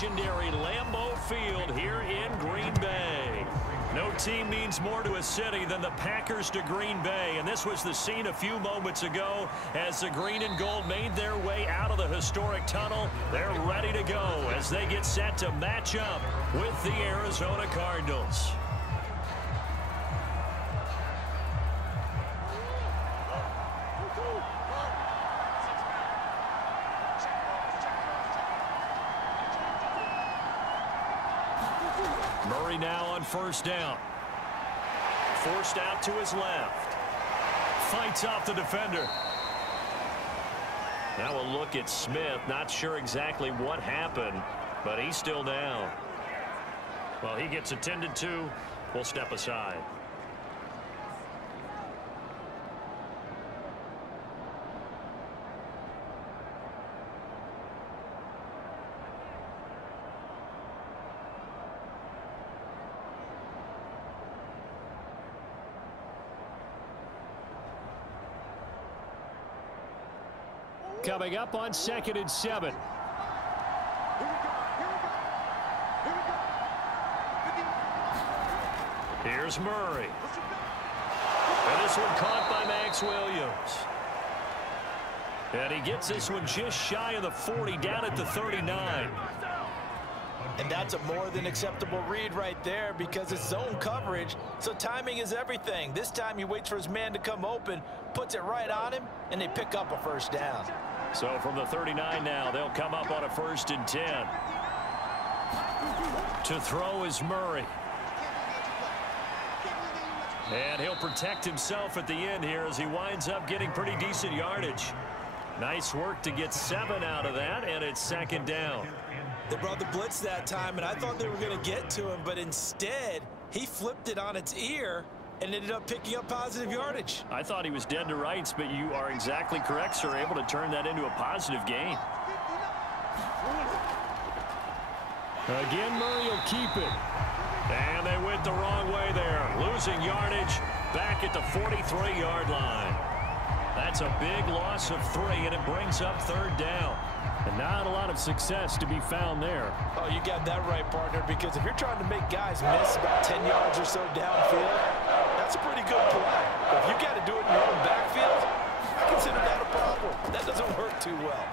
legendary Lambeau Field here in Green Bay. No team means more to a city than the Packers to Green Bay, and this was the scene a few moments ago as the green and gold made their way out of the historic tunnel. They're ready to go as they get set to match up with the Arizona Cardinals. Murray now on first down. Forced out to his left. Fights off the defender. Now a look at Smith. Not sure exactly what happened, but he's still down. Well, he gets attended to. We'll step aside. Coming up on 2nd and 7. Here's Murray. And this one caught by Max Williams. And he gets this one just shy of the 40, down at the 39. And that's a more than acceptable read right there because it's zone coverage, so timing is everything. This time he waits for his man to come open, puts it right on him, and they pick up a first down. So from the 39 now, they'll come up on a 1st and 10. To throw is Murray. And he'll protect himself at the end here as he winds up getting pretty decent yardage. Nice work to get 7 out of that, and it's 2nd down. They brought the blitz that time, and I thought they were going to get to him, but instead, he flipped it on its ear and ended up picking up positive yardage. I thought he was dead to rights, but you are exactly correct, sir. Able to turn that into a positive gain. Again, Murray will keep it. And they went the wrong way there. Losing yardage back at the 43-yard line. That's a big loss of 3, and it brings up 3rd down. And not a lot of success to be found there. Oh, you got that right, partner, because if you're trying to make guys miss about 10 yards or so downfield, that's a pretty good play. But if you got to do it in your own backfield, I consider that a problem. That doesn't work too well.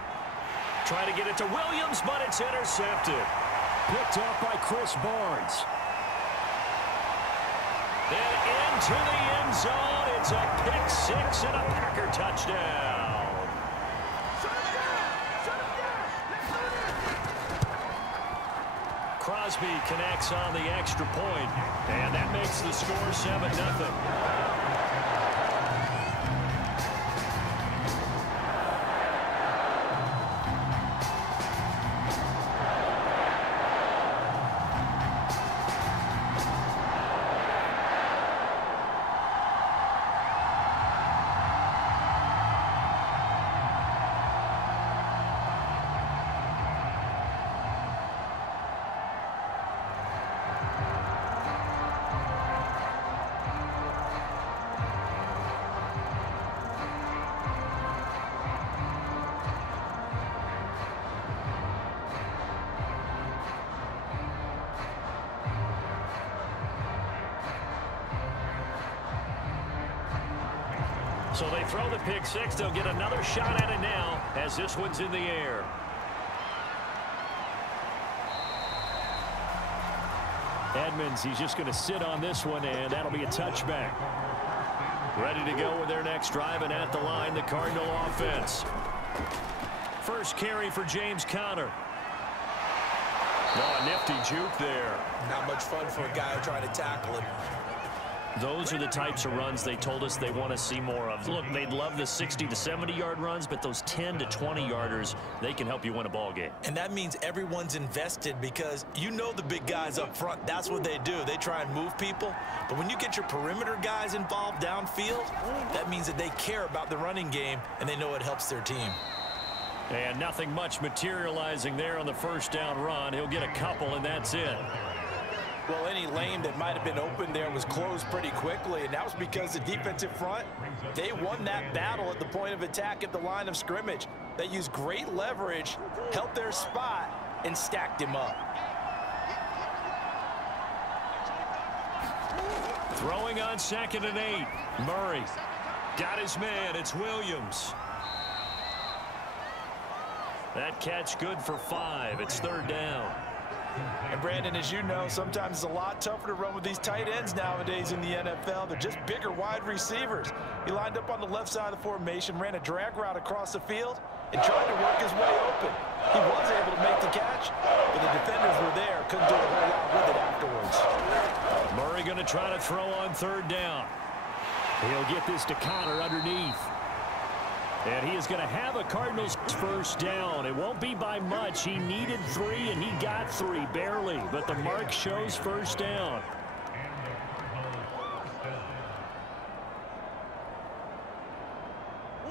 Trying to get it to Williams, but it's intercepted. Picked off by Chris Barnes. And into the end zone. It's a pick-6 and a Packer touchdown. Crosby connects on the extra point, and that makes the score 7-0. So they throw the pick-6. They'll get another shot at it now as this one's in the air. Edmonds, he's just going to sit on this one, and that'll be a touchback. Ready to go with their next drive, and at the line, the Cardinal offense. First carry for James Conner. Oh, a nifty juke there. Not much fun for a guy trying to tackle him. Those are the types of runs they told us they want to see more of. Look, they'd love the 60 to 70-yard runs, but those 10 to 20-yarders, they can help you win a ball game. And that means everyone's invested because you know the big guys up front, that's what they do. They try and move people. But when you get your perimeter guys involved downfield, that means that they care about the running game and they know it helps their team. And nothing much materializing there on the first down run. He'll get a couple, and that's it. Well, any lane that might have been open there was closed pretty quickly, and that was because the defensive front, they won that battle at the point of attack at the line of scrimmage. They used great leverage, held their spot, and stacked him up. Throwing on 2nd and 8. Murray got his man. It's Williams. That catch good for 5. It's 3rd down. And Brandon, as you know, sometimes it's a lot tougher to run with these tight ends nowadays in the NFL. They're just bigger wide receivers. He lined up on the left side of the formation, ran a drag route across the field, and tried to work his way open. He was able to make the catch, but the defenders were there. Couldn't do a whole lot with it afterwards. Murray going to try to throw on 3rd down. He'll get this to Connor underneath. And he is going to have a Cardinals first down. It won't be by much. He needed 3, and he got 3, barely. But the mark shows first down.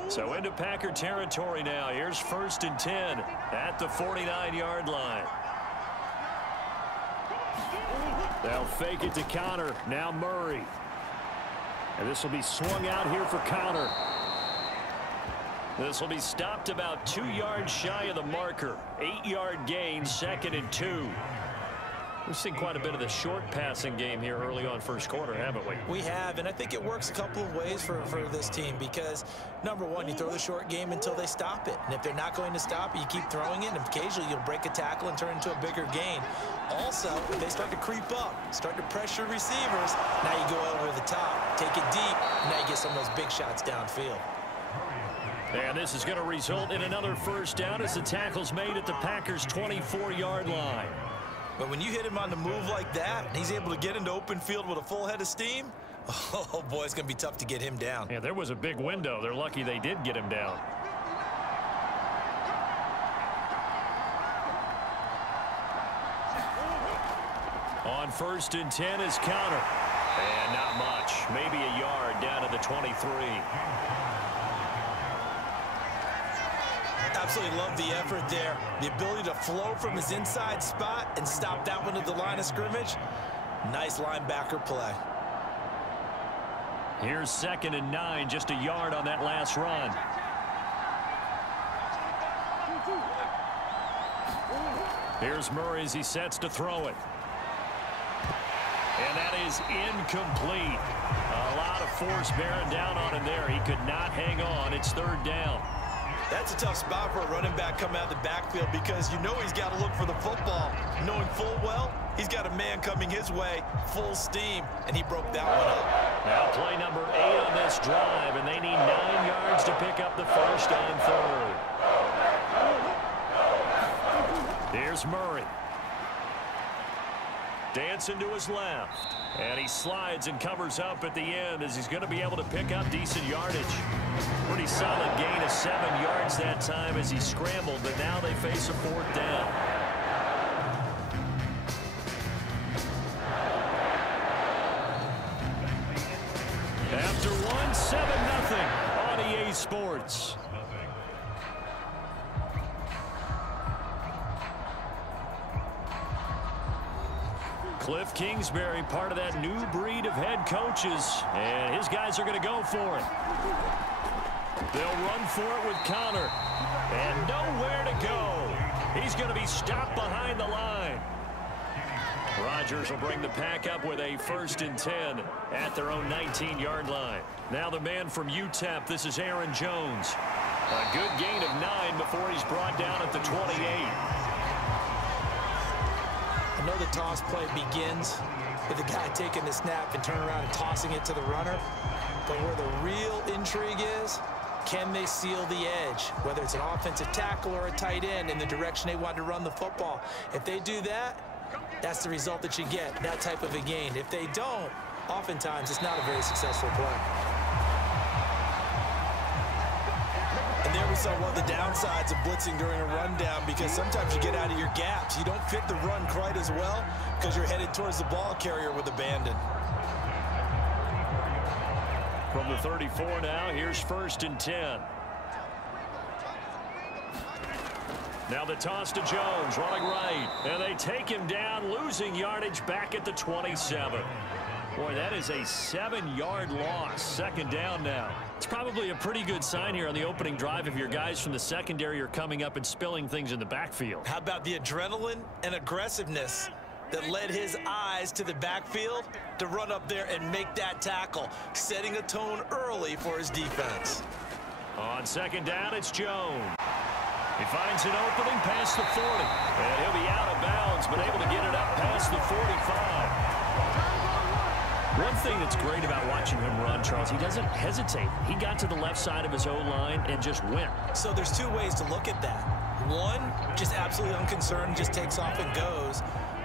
So into Packer territory now. Here's 1st and 10 at the 49-yard line. They'll fake it to Connor. Now Murray. And this will be swung out here for Connor. This will be stopped about 2 yards shy of the marker. 8-yard gain, 2nd and 2. We've seen quite a bit of the short passing game here early on first quarter, haven't we? We have, and I think it works a couple of ways for this team because, number one, you throw the short game until they stop it. And if they're not going to stop it, you keep throwing it, and occasionally you'll break a tackle and turn it into a bigger gain. Also, if they start to creep up, start to pressure receivers, now you go over the top, take it deep, and now you get some of those big shots downfield. And this is going to result in another first down as the tackle's made at the Packers' 24-yard line. But when you hit him on the move like that, and he's able to get into open field with a full head of steam, oh, boy, it's going to be tough to get him down. Yeah, there was a big window. They're lucky they did get him down. On 1st and 10 is Connor. And not much. Maybe a yard down to the 23. Absolutely love the effort there. The ability to flow from his inside spot and stop that one at the line of scrimmage. Nice linebacker play. Here's 2nd and 9, just a yard on that last run. Here's Murray as he sets to throw it. And that is incomplete. A lot of force bearing down on him there. He could not hang on. It's 3rd down. That's a tough spot for a running back coming out of the backfield because you know he's got to look for the football. Knowing full well, he's got a man coming his way, full steam, and he broke that one up. Now play number 8 on this drive, and they need 9 yards to pick up the first on 3rd. Here's Murray. Dancing to his left. And he slides and covers up at the end as he's going to be able to pick up decent yardage. Pretty solid gain of 7 yards that time as he scrambled, but now they face a 4th down. After one, 7-0 on EA Sports. Cliff Kingsbury, part of that new breed of head coaches, and his guys are going to go for it. They'll run for it with Connor, and nowhere to go. He's going to be stopped behind the line. Rodgers will bring the pack up with a 1st and 10 at their own 19-yard line. Now the man from UTEP, this is Aaron Jones. A good gain of 9 before he's brought down at the 28. I know the toss play begins with the guy taking the snap and turning around and tossing it to the runner. But where the real intrigue is, can they seal the edge? Whether it's an offensive tackle or a tight end in the direction they want to run the football. If they do that, that's the result that you get, that type of a gain. If they don't, oftentimes it's not a very successful play. And there we saw one of the downsides of blitzing during a rundown because sometimes you get out of your gaps. You don't fit the run quite as well because you're headed towards the ball carrier with abandon. From the 34 now, here's 1st and 10. Now the toss to Jones, running right. And they take him down, losing yardage back at the 27. Boy, that is a 7-yard loss. Second down now. It's probably a pretty good sign here on the opening drive if your guys from the secondary are coming up and spilling things in the backfield. How about the adrenaline and aggressiveness that led his eyes to the backfield to run up there and make that tackle, setting a tone early for his defense. On second down, it's Jones. He finds an opening past the 40. And he'll be out of bounds, but able to get it up past the 45. One thing that's great about watching him run, Charles, he doesn't hesitate. He got to the left side of his O-line and just went. So there's two ways to look at that. One, just absolutely unconcerned, just takes off and goes.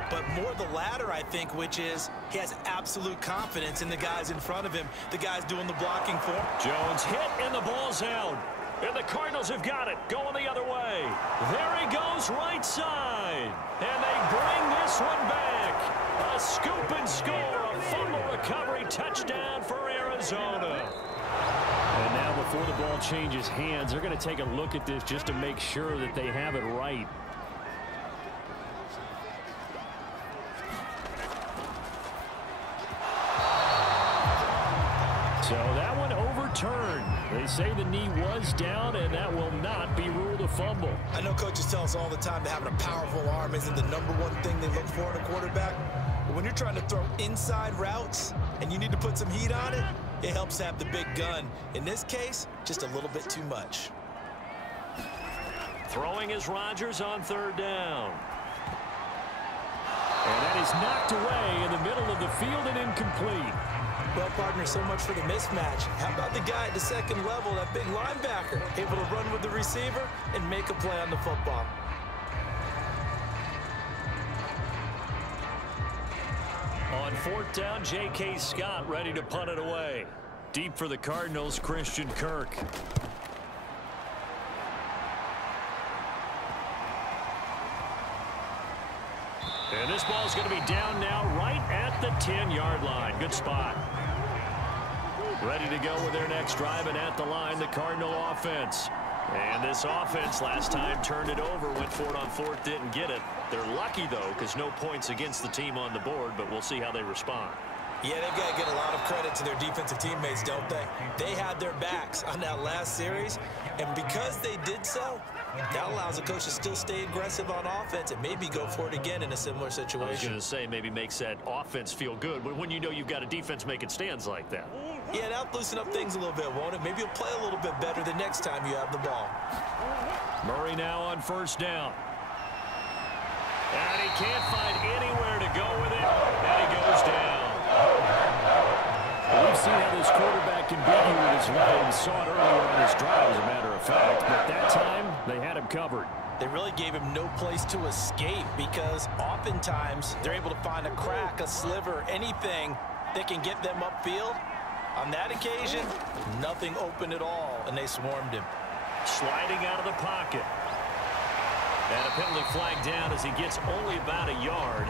But more the latter, I think, which is he has absolute confidence in the guys in front of him, the guys doing the blocking for him. Jones hit, and the ball's out. And the Cardinals have got it, going the other way. There he goes, right side. And they bring this one back. A scoop and score, a fumble recovery touchdown for Arizona. And now before the ball changes hands, they're going to take a look at this just to make sure that they have it right. So that one overturned. They say the knee was down, and that will not be ruled a fumble. I know coaches tell us all the time that having a powerful arm isn't the #1 thing they look for in a quarterback. But when you're trying to throw inside routes and you need to put some heat on it, it helps to have the big gun. In this case, just a little bit too much. Throwing is Rodgers on third down. And that is knocked away in the middle of the field and incomplete. Well, partner, so much for the mismatch. How about the guy at the second level, that big linebacker, able to run with the receiver and make a play on the football? On fourth down, J.K. Scott ready to punt it away. Deep for the Cardinals, Christian Kirk. And this ball's going to be down now right at the 10-yard line. Good spot. Ready to go with their next drive, and at the line, the Cardinal offense. And this offense last time turned it over, went for it on fourth, didn't get it. They're lucky, though, because no points against the team on the board, but we'll see how they respond. Yeah, they've got to get a lot of credit to their defensive teammates, don't they? They had their backs on that last series, and because they did so, that allows the coach to still stay aggressive on offense and maybe go for it again in a similar situation. I was going to say maybe makes that offense feel good, but when you know you've got a defense making stands like that. Yeah, that'll loosen up things a little bit, won't it? Maybe you'll play a little bit better the next time you have the ball. Murray now on first down. And he can't find anywhere to go with it, and he goes down. We've seen how this quarterback can beat you with his legs. Saw it earlier on his drive, as a matter of fact. But that time, they had him covered. They really gave him no place to escape because oftentimes they're able to find a crack, a sliver, anything that can get them upfield. On that occasion, nothing open at all, and they swarmed him. Sliding out of the pocket. And a penalty flag down as he gets only about a yard.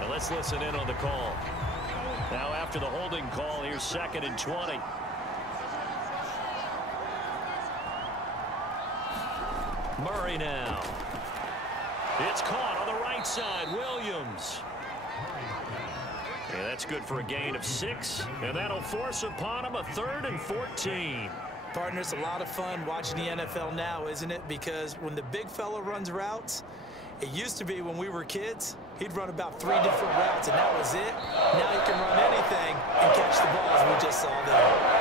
And let's listen in on the call. Now after the holding call, here's 2nd and 20. Murray now. It's caught on the right side. Williams. And that's good for a gain of 6. And that'll force upon him a 3rd and 14. Partner, it's a lot of fun watching the NFL now, isn't it? Because when the big fella runs routes, it used to be when we were kids, he'd run about 3 different routes, and that was it. Now he can run anything and catch the ball, as we just saw there.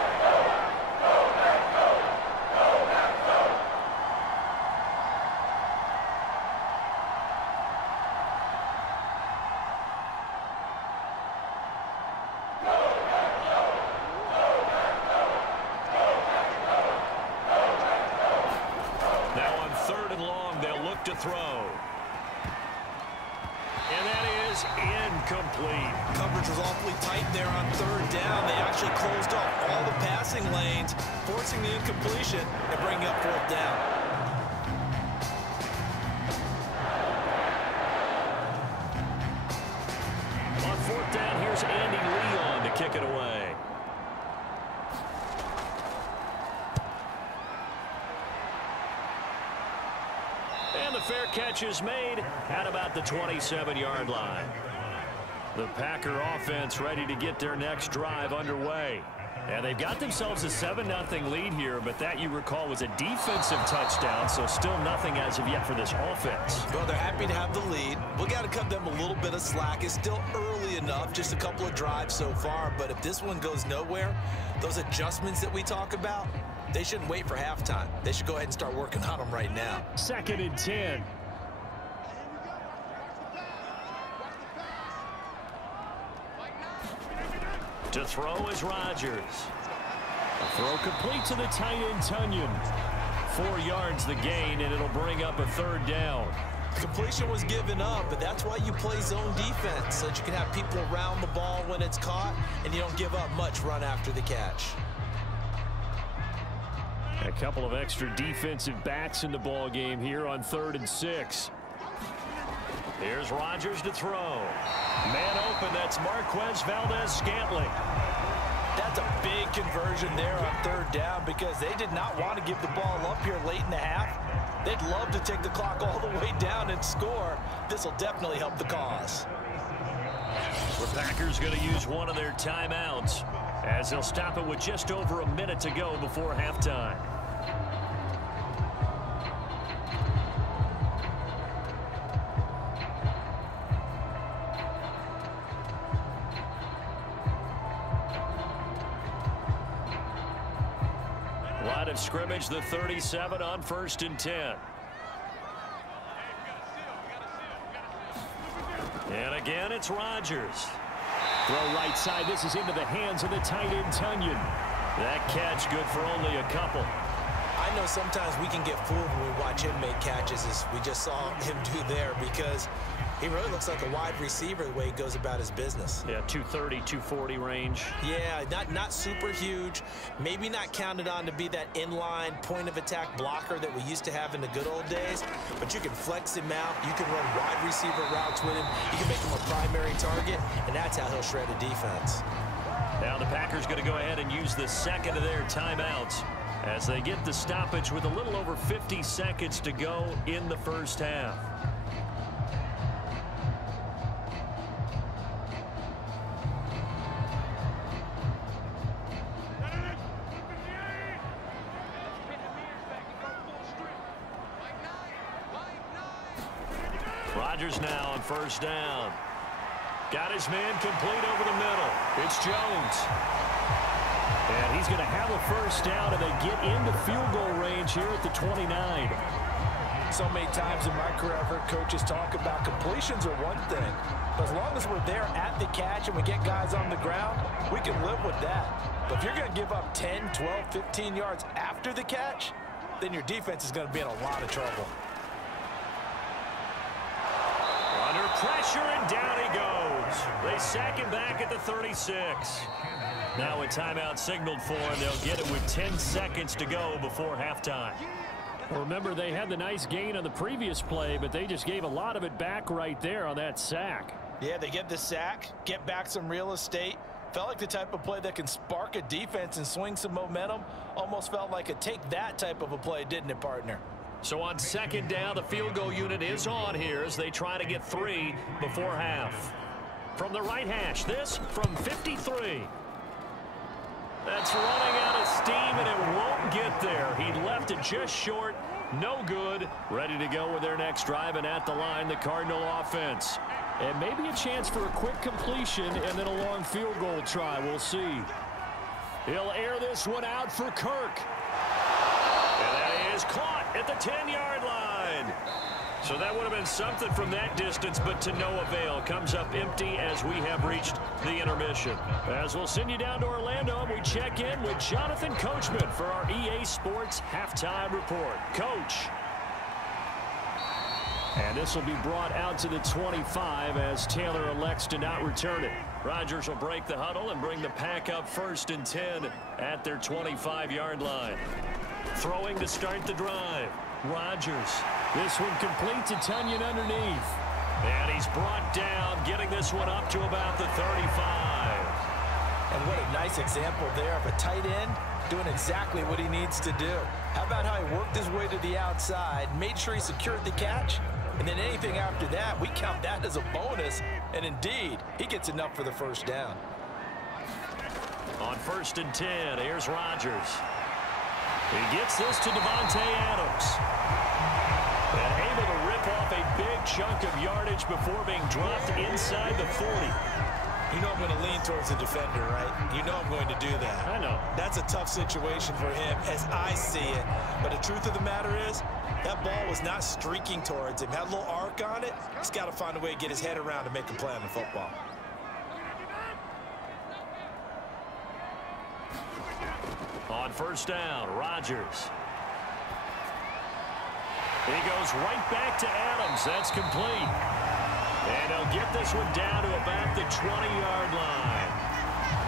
To throw. And that is incomplete. Coverage was awfully tight there on 3rd down. They actually closed off all the passing lanes, forcing the incompletion and bringing up 4th down. On 4th down, here's Andy Leon to kick it away. And the fair catch is made at about the 27-yard line. The Packer offense ready to get their next drive underway. And they've got themselves a 7-0 lead here, but that, you recall, was a defensive touchdown, so still nothing as of yet for this offense. Well, they're happy to have the lead. We got to cut them a little bit of slack. It's still early enough, just a couple of drives so far, but if this one goes nowhere, those adjustments that we talk about, they shouldn't wait for halftime. They should go ahead and start working on them right now. 2nd and 10. To throw is Rodgers. A throw complete to the tight end, Tunyon. 4 yards the gain, and it'll bring up a 3rd down. Completion was given up, but that's why you play zone defense, so that you can have people around the ball when it's caught, and you don't give up much run after the catch. A couple of extra defensive backs in the ball game here on 3rd and 6. Here's Rodgers to throw. Man open, that's Marquez Valdez-Scantling. That's a big conversion there on 3rd down because they did not want to give the ball up here late in the half. They'd love to take the clock all the way down and score. This will definitely help the cause. The Packers going to use one of their timeouts as they'll stop it with just over a minute to go before halftime. Line of scrimmage, the 37 on 1st and 10. And again, it's Rodgers. Throw right side. This is into the hands of the tight end, Tunyon. That catch good for only a couple. I know sometimes we can get fooled when we watch him make catches, as we just saw him do there, because he really looks like a wide receiver the way he goes about his business. Yeah, 230, 240 range. Yeah, not super huge. Maybe not counted on to be that inline point-of-attack blocker that we used to have in the good old days, but you can flex him out. You can run wide receiver routes with him. You can make him a primary target, and that's how he'll shred a defense. Now the Packers going to go ahead and use the 2nd of their timeouts as they get the stoppage with a little over 50 seconds to go in the 1st half. Rodgers now on 1st down. Got his man complete over the middle. It's Jones. And he's going to have a 1st down, and they get into field goal range here at the 29. So many times in my career, I've heard coaches talk about completions are one thing, but as long as we're there at the catch and we get guys on the ground, we can live with that. But if you're going to give up 10, 12, 15 yards after the catch, then your defense is going to be in a lot of trouble. Under pressure, and down he goes. They sack him back at the 36. Now a timeout signaled for him. They'll get it with 10 seconds to go before halftime. Remember, they had the nice gain on the previous play, but they just gave a lot of it back right there on that sack. Yeah, they get the sack, get back some real estate. Felt like the type of play that can spark a defense and swing some momentum. Almost felt like a take that type of a play, didn't it, partner? So on 2nd down, the field goal unit is on here as they try to get 3 before half. From the right hash, this from 53. That's running out of steam, and it won't get there. He left it just short. No good. Ready to go with their next drive, and at the line, the Cardinal offense. And maybe a chance for a quick completion and then a long field goal try. We'll see. He'll air this one out for Kirk. And that is caught at the 10-yard line. So that would have been something from that distance, but to no avail. Comes up empty as we have reached the intermission. As we'll send you down to Orlando, and we check in with Jonathan Coachman for our EA Sports Halftime Report. Coach. And this will be brought out to the 25 as Taylor elects to not return it. Rodgers will break the huddle and bring the pack up 1st and 10 at their 25-yard line. Throwing to start the drive. Rodgers. This one complete to Tunyon underneath. And he's brought down, getting this one up to about the 35. And what a nice example there of a tight end doing exactly what he needs to do. How about how he worked his way to the outside, made sure he secured the catch, And then anything after that, we count that as a bonus. And indeed, he gets enough for the first down. On 1st and 10, here's Rodgers. He gets this to Devontae Adams. And able to rip off a big chunk of yardage before being dropped inside the 40. You know I'm going to lean towards the defender, right? You know I'm going to do that. I know. That's a tough situation for him as I see it. But the truth of the matter is, that ball was not streaking towards him. Had a little arc on it. He's got to find a way to get his head around to make a play on the football. On 1st down, Rodgers. He goes right back to Adams. That's complete. And he'll get this one down to about the 20-yard line.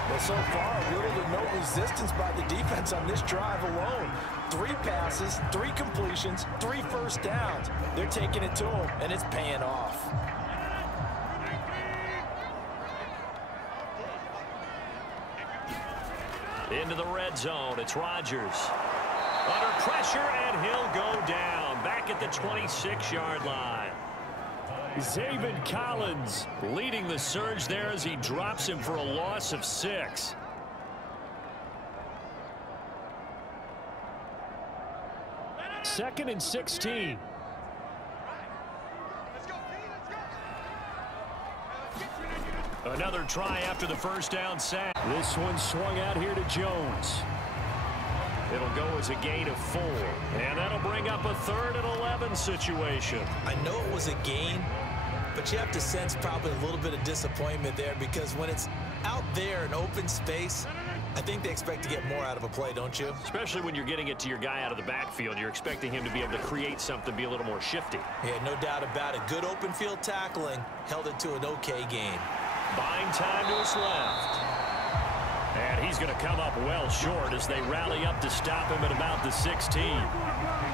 Well, so far, little to no resistance by the defense on this drive alone. 3 passes, 3 completions, 3 first downs. They're taking it to him, and it's paying off. Into the red zone, it's Rodgers. Under pressure, and he'll go down. Back at the 26-yard line. Zaven Collins leading the surge there as he drops him for a loss of 6. Second and 16. Another try after the first down sack. This one swung out here to Jones. It'll go as a gain of 4. And that'll bring up a 3rd and 11 situation. I know it was a gain, but you have to sense probably a little bit of disappointment there because when it's out there in open space, I think they expect to get more out of a play, don't you? Especially when you're getting it to your guy out of the backfield. You're expecting him to be able to create something, be a little more shifty. Yeah, no doubt about it. Good open field tackling held it to an okay gain. Buying time to his left. And he's going to come up well short as they rally up to stop him at about the 16.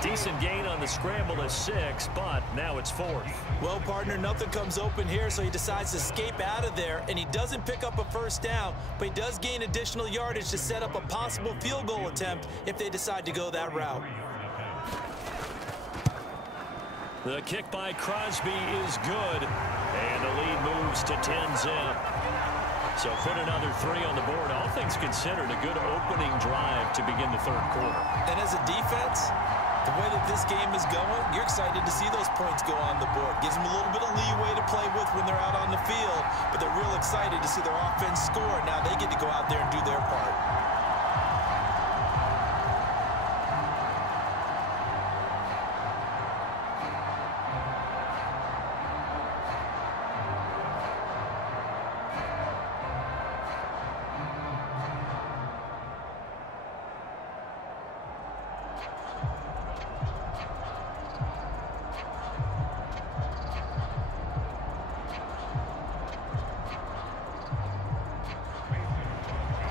Decent gain on the scramble of 6, but now it's 4th. Well, partner, nothing comes open here, so he decides to escape out of there, and he doesn't pick up a first down, but he does gain additional yardage to set up a possible field goal attempt if they decide to go that route. The kick by Crosby is good, and the lead moves to 10-zip. So put another 3 on the board. All things considered, a good opening drive to begin the 3rd quarter. And as a defense, the way that this game is going, you're excited to see those points go on the board. Gives them a little bit of leeway to play with when they're out on the field, but they're real excited to see their offense score. Now they get to go out there and do their part.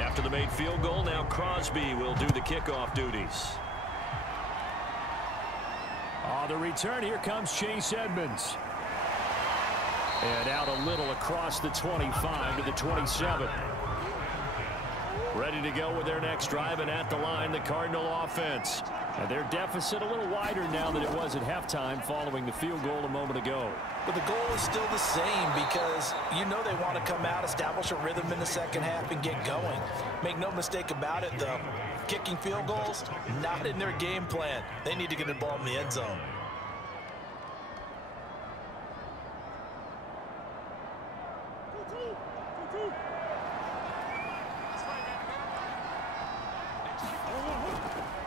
After the made field goal, now Crosby will do the kickoff duties. On the return, here comes Chase Edmonds. And out a little across the 25 to the 27. Ready to go with their next drive, and at the line, the Cardinal offense. And their deficit a little wider now than it was at halftime following the field goal a moment ago. But the goal is still the same because you know they want to come out, establish a rhythm in the second half, and get going. Make no mistake about it, though. Kicking field goals, not in their game plan. They need to get the ball in the end zone.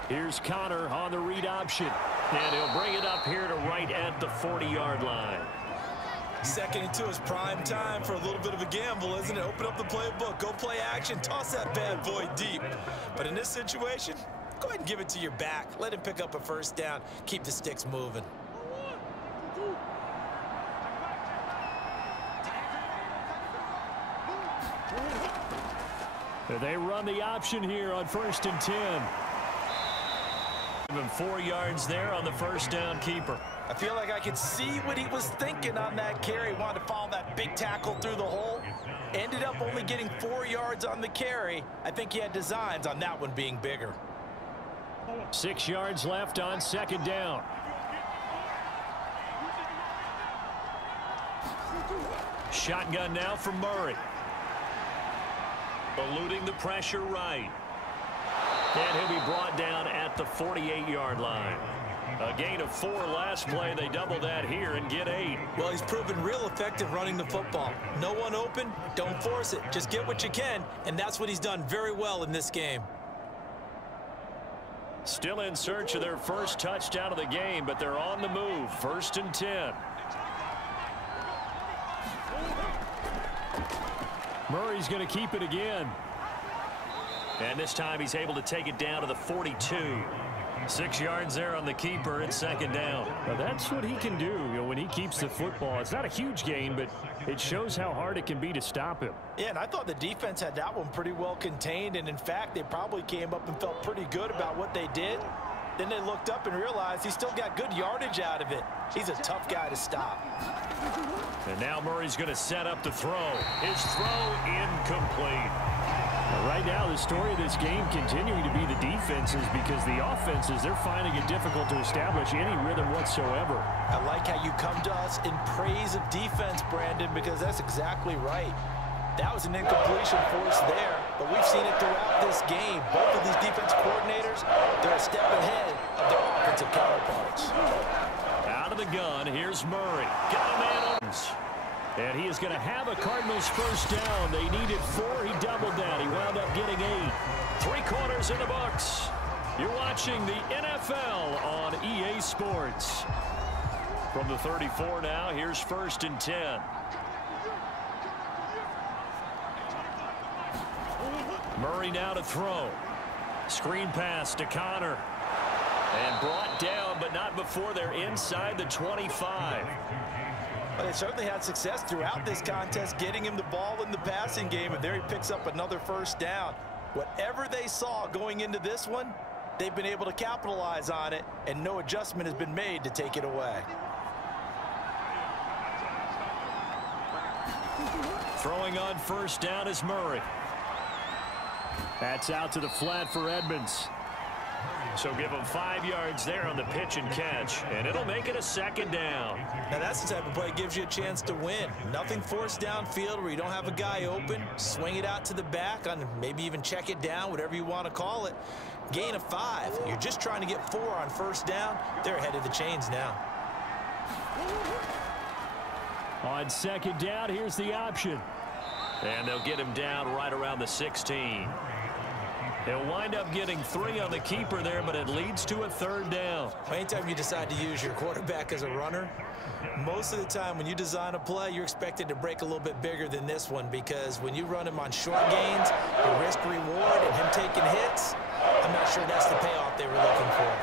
Here's Connor on the read option. And he'll bring it up here to right at the 40-yard line. 2nd and 2 is prime time for a little bit of a gamble, isn't it? Open up the playbook, go play action, toss that bad boy deep. But in this situation, go ahead and give it to your back. Let him pick up a first down. Keep the sticks moving. They run the option here on 1st and 10. Give him 4 yards there on the first down keeper. I feel like I could see what he was thinking on that carry. Wanted to follow that big tackle through the hole. Ended up only getting 4 yards on the carry. I think he had designs on that one being bigger. 6 yards left on 2nd down. Shotgun now from Murray. Eluding the pressure right. And he'll be brought down at the 48-yard line. A gain of 4 last play. They double that here and get 8. Well, he's proven real effective running the football. No one open, don't force it. Just get what you can, and that's what he's done very well in this game. Still in search of their first touchdown of the game, but they're on the move. 1st and 10. Murray's going to keep it again. And this time he's able to take it down to the 42. 6 yards there on the keeper. It's 2nd down. Now that's what he can do, when he keeps the football. It's not a huge gain, but it shows how hard it can be to stop him. Yeah, and I thought the defense had that one pretty well contained. And, in fact, they probably came up and felt pretty good about what they did. Then they looked up and realized he still got good yardage out of it. He's a tough guy to stop. And now Murray's going to set up to throw. His throw incomplete. Right now, the story of this game continuing to be the defenses, because the offenses, they're finding it difficult to establish any rhythm whatsoever. I like how you come to us in praise of defense, Brandon, because that's exactly right. That was an incompletion force there, but we've seen it throughout this game. Both of these defense coordinators, they're a step ahead of their offensive counterparts. Out of the gun, here's Murray. Got a man on. And he is going to have a Cardinals first down. They needed 4. He doubled that. He wound up getting 8. 3 quarters in the books. You're watching the NFL on EA Sports. From the 34 now, here's 1st and 10. Murray now to throw. Screen pass to Connor. And brought down, but not before they're inside the 25. Well, they certainly had success throughout this contest getting him the ball in the passing game, and there he picks up another first down. Whatever they saw going into this one, they've been able to capitalize on it, and no adjustment has been made to take it away. Throwing on first down is Murray. That's out to the flat for Edmonds. So give him 5 yards there on the pitch and catch, and it'll make it a 2nd down. Now that's the type of play that gives you a chance to win. Nothing forced downfield where you don't have a guy open. Swing it out to the back, on maybe even check it down, whatever you want to call it. Gain of 5. You're just trying to get 4 on first down. They're ahead of the chains now. On 2nd down, here's the option. And they'll get him down right around the 16. He'll wind up getting 3 on the keeper there, but it leads to a 3rd down. Anytime you decide to use your quarterback as a runner, most of the time when you design a play, you're expected to break a little bit bigger than this one, because when you run him on short gains, the risk-reward and him taking hits, I'm not sure that's the payoff they were looking for.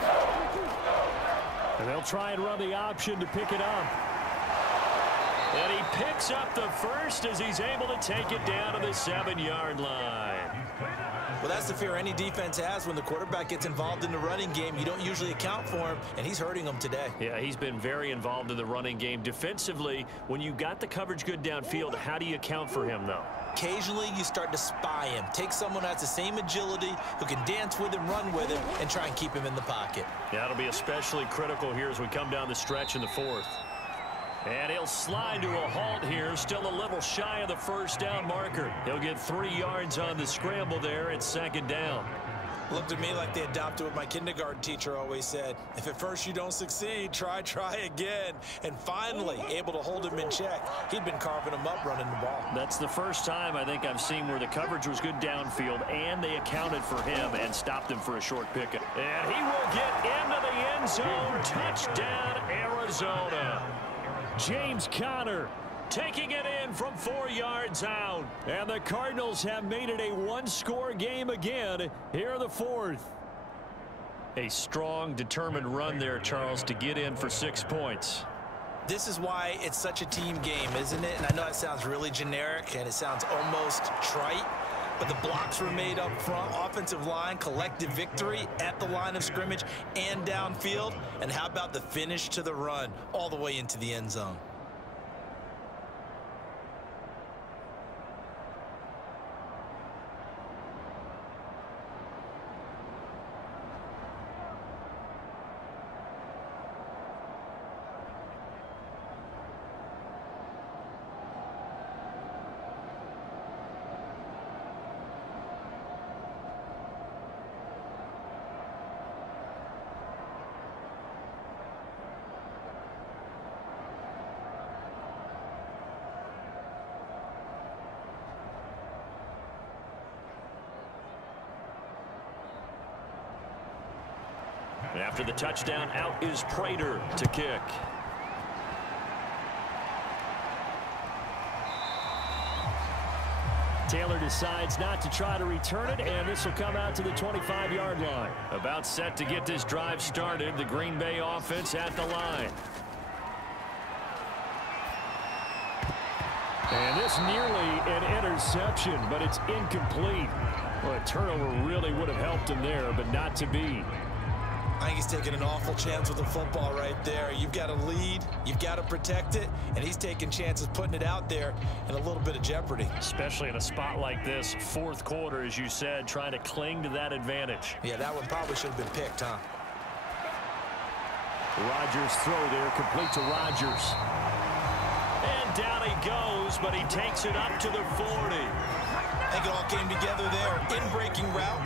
And they'll try and run the option to pick it up. And he picks up the first as he's able to take it down to the 7-yard line. Well, that's the fear any defense has when the quarterback gets involved in the running game. You don't usually account for him, and he's hurting them today. Yeah, he's been very involved in the running game. Defensively, when you got the coverage good downfield, how do you account for him, though? Occasionally, you start to spy him. Take someone who has the same agility, who can dance with him, run with him, and try and keep him in the pocket. Yeah, that'll be especially critical here as we come down the stretch in the 4th. And he'll slide to a halt here, still a little shy of the first down marker. He'll get 3 yards on the scramble there. It's 2nd down. Looked at me like they adopted what my kindergarten teacher always said. If at first you don't succeed, try again. And finally, able to hold him in check. He'd been carving him up running the ball. That's the first time I think I've seen where the coverage was good downfield, and they accounted for him and stopped him for a short pickup. And he will get into the end zone. Touchdown, Arizona. James Conner taking it in from 4 yards out. And the Cardinals have made it a 1-score game again here in the 4th. A strong, determined run there, Charles, to get in for 6 points. This is why it's such a team game, isn't it? And I know it sounds really generic and it sounds almost trite, but the blocks were made up front, offensive line, collective victory at the line of scrimmage and downfield. And how about the finish to the run all the way into the end zone? After the touchdown, out is Prater to kick. Taylor decides not to try to return it, and this will come out to the 25-yard line. About set to get this drive started. The Green Bay offense at the line. And this nearly an interception, but it's incomplete. Well, a turnover really would have helped him there, but not to be. I think he's taking an awful chance with the football right there. You've got to lead, you've got to protect it, and he's taking chances putting it out there in a little bit of jeopardy. Especially in a spot like this, fourth quarter, as you said, trying to cling to that advantage. Yeah, that one probably should have been picked, huh? Rodgers throw there, complete to Rodgers. And down he goes, but he takes it up to the 40. I think it all came together there. In-breaking route,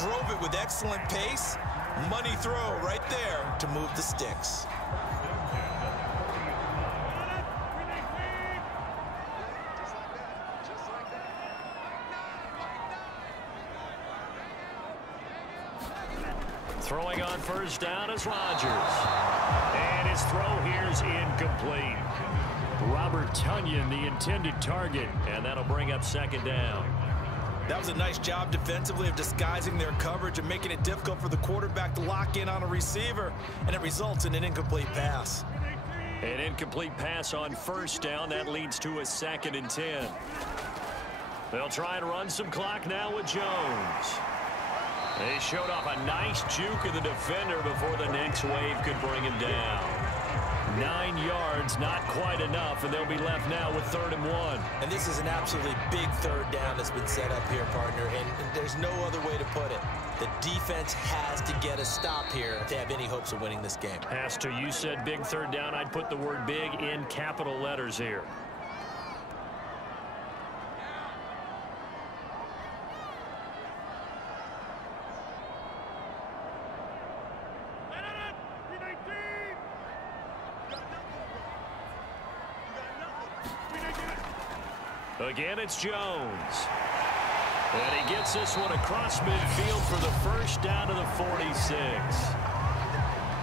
drove it with excellent pace. Money throw right there to move the sticks. Throwing on first down is Rodgers. And his throw here is incomplete. Robert Tonyan, the intended target, and that'll bring up second down. That was a nice job defensively of disguising their coverage and making it difficult for the quarterback to lock in on a receiver, and it results in an incomplete pass. An incomplete pass on first down. That leads to a 2nd and 10. They'll try and run some clock now with Jones. They showed off a nice juke of the defender before the next wave could bring him down. 9 yards, not quite enough, and they'll be left now with 3rd and 1. And this is an absolutely big third down that's been set up here, partner, and there's no other way to put it. The defense has to get a stop here if they have any hopes of winning this game. Has to. You said big third down. I'd put the word big in capital letters here. Again, it's Jones. And he gets this one across midfield for the first down to the 46.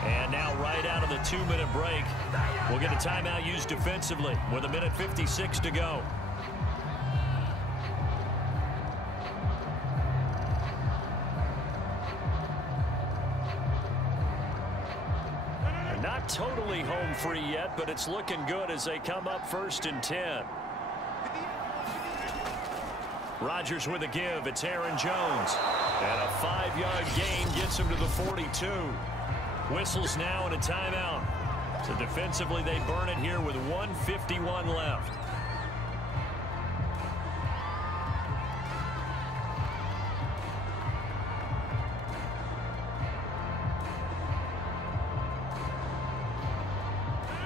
And now right out of the 2-minute break, we'll get a timeout used defensively with 1:56 to go. Not totally home free yet, but it's looking good as they come up 1st and 10. Rodgers with a give. It's Aaron Jones. And a 5-yard gain gets him to the 42. Whistles now and a timeout. So defensively, they burn it here with 1:51 left.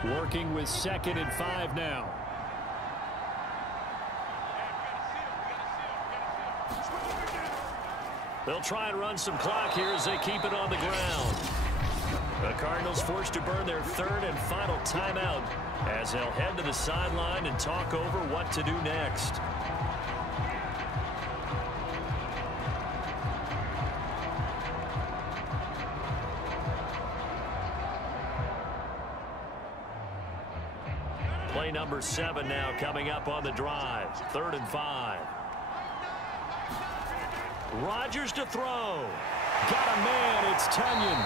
Working with 2nd and 5 now. They'll try and run some clock here as they keep it on the ground. The Cardinals forced to burn their 3rd and final timeout as they'll head to the sideline and talk over what to do next. Play number 7 now coming up on the drive. 3rd and 5. Rodgers to throw. Got a man. It's Tonyan.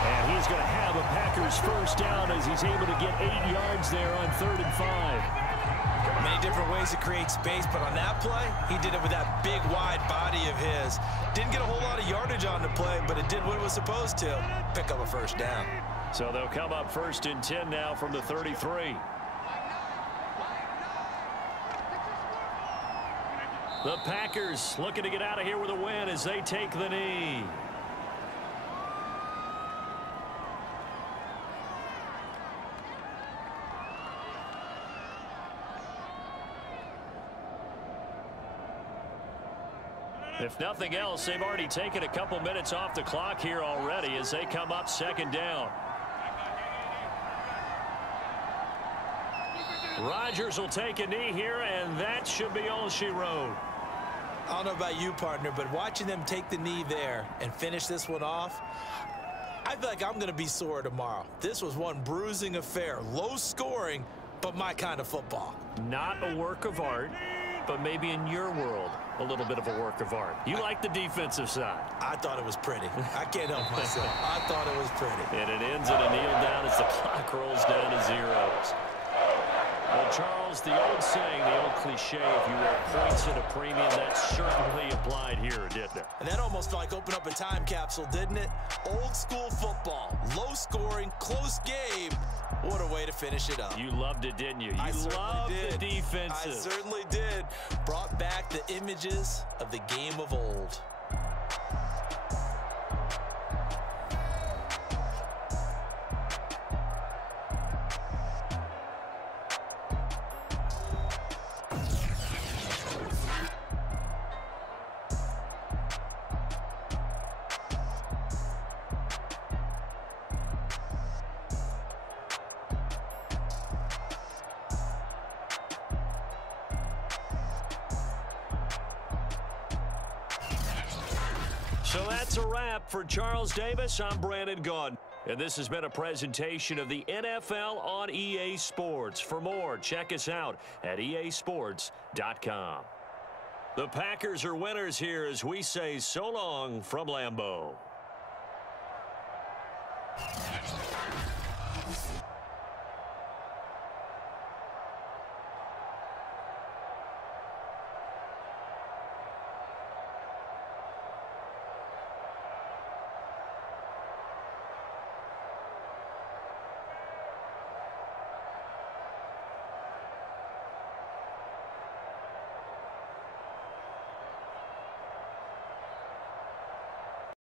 And he's going to have a Packers first down as he's able to get 8 yards there on 3rd and 5. Many different ways to create space, but on that play, he did it with that big, wide body of his. Didn't get a whole lot of yardage on the play, but it did what it was supposed to. Pick up a first down. So they'll come up 1st and 10 now from the 33. The Packers looking to get out of here with a win as they take the knee. If nothing else, they've already taken a couple minutes off the clock here already as they come up 2nd down. Rodgers will take a knee here, and that should be all she wrote. I don't know about you, partner, but watching them take the knee there and finish this one off, I feel like I'm going to be sore tomorrow. This was one bruising affair. Low scoring, but my kind of football. Not a work of art, but maybe in your world, a little bit of a work of art. You like the defensive side. I thought it was pretty. I can't help myself. I thought it was pretty. And it ends in a kneel down as the clock rolls down to zeros. Well, Charles, the old saying, the old cliche, if you wear points at a premium, that certainly applied here, didn't it? And that almost felt like opened up a time capsule, didn't it? Old school football, low scoring, close game. What a way to finish it up. You loved it, didn't you? You loved the defensive. I certainly did. Brought back the images of the game of old. So that's a wrap for Charles Davis. I'm Brandon Gaudin. And this has been a presentation of the NFL on EA Sports. For more, check us out at easports.com. The Packers are winners here as we say so long from Lambeau.